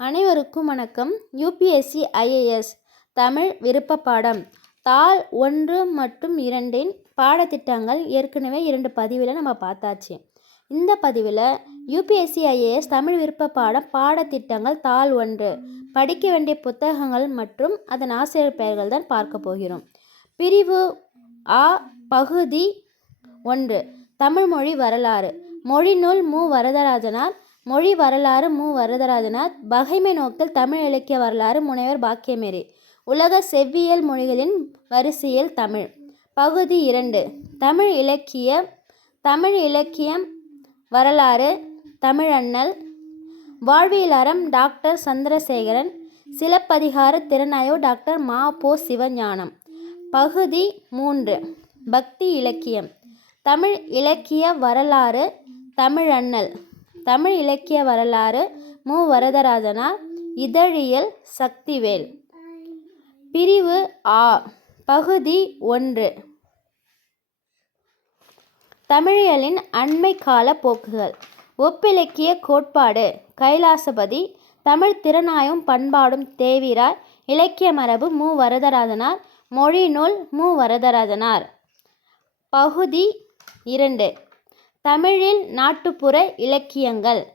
அனைவருக்கும் வணக்கம். UPSC IAS Tamil விருப்ப பாடம் தாள் ஒன்று மற்றும் இரண்டின் பாடத்திட்டங்கள் ஏற்கனவே இரண்டு பதிவில் நம்ம பார்த்தாச்சு. இந்த பதிவில் யூபிஎஸ்சி ஐஏஎஸ் தமிழ் விருப்ப பாடம் பாடத்திட்டங்கள் தாள் ஒன்று படிக்க வேண்டிய புத்தகங்கள் மற்றும் அதன் ஆசிரியர் பெயர்கள் தான் பார்க்க போகிறோம். பிரிவு ஆ பகுதி ஒன்று தமிழ்மொழி வரலாறு. மொழிநூல் மு. வரதராஜனார் மொழி வரலாறு மு. வரதராஜனார் பகைமை நோக்கில் தமிழ் இலக்கிய வரலாறு முனைவர் பாக்கியமேரி உலக செவ்வியல் மொழிகளின் வரிசையில் தமிழ். பகுதி இரண்டு. தமிழ் இலக்கிய தமிழ் இலக்கியம் வரலாறு தமிழண்ணல் வாழ்வியலாரம் டாக்டர் சந்திரசேகரன் சிலப்பதிகார திறனாய்வு டாக்டர் மா. போ. சிவஞானம். பகுதி மூன்று. பக்தி இலக்கியம். தமிழ் இலக்கிய வரலாறு தமிழண்ணல். தமிழ் இலக்கிய வரலாறு மு. வரதராஜனார் இதழியல் சக்திவேல். பிரிவு ஆ பகுதி ஒன்று. தமிழியலின் அண்மை கால போக்குகள். ஒப்பிலக்கிய கோட்பாடு. கைலாசபதி தமிழ் திறனாயும் பண்பாடும் தேவிராய் இலக்கிய மரபு மு. வரதராஜனார் மொழிநூல் மு. வரதராஜனார். பகுதி இரண்டு. தமிழில் நாட்டுப்புற இலக்கியங்கள்.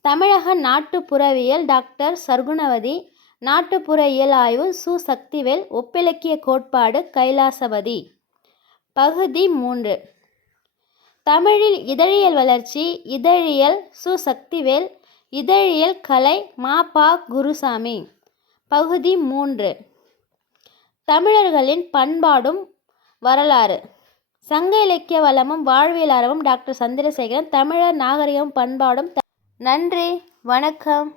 தமிழக நாட்டுப்புறவியல் டாக்டர் சர்க்குணவதி நாட்டுப்புற இயல் ஆய்வு சு. சக்திவேல் ஒப்பிலக்கிய கோட்பாடு கைலாசபதி பகுதி மூன்று. தமிழில் இதழியல் வளர்ச்சி இதழியல் சு. சக்திவேல் இதழியல் கலை மா. பா. குருசாமி. பகுதி மூன்று. தமிழர்களின் பண்பாடும் வரலாறு. சங்க இலக்கிய வளமும் வாழ்வியல் அறவும் டாக்டர் சந்திரசேகரன் தமிழர் நாகரிகம் பண்பாடும் நன்றி வணக்கம்.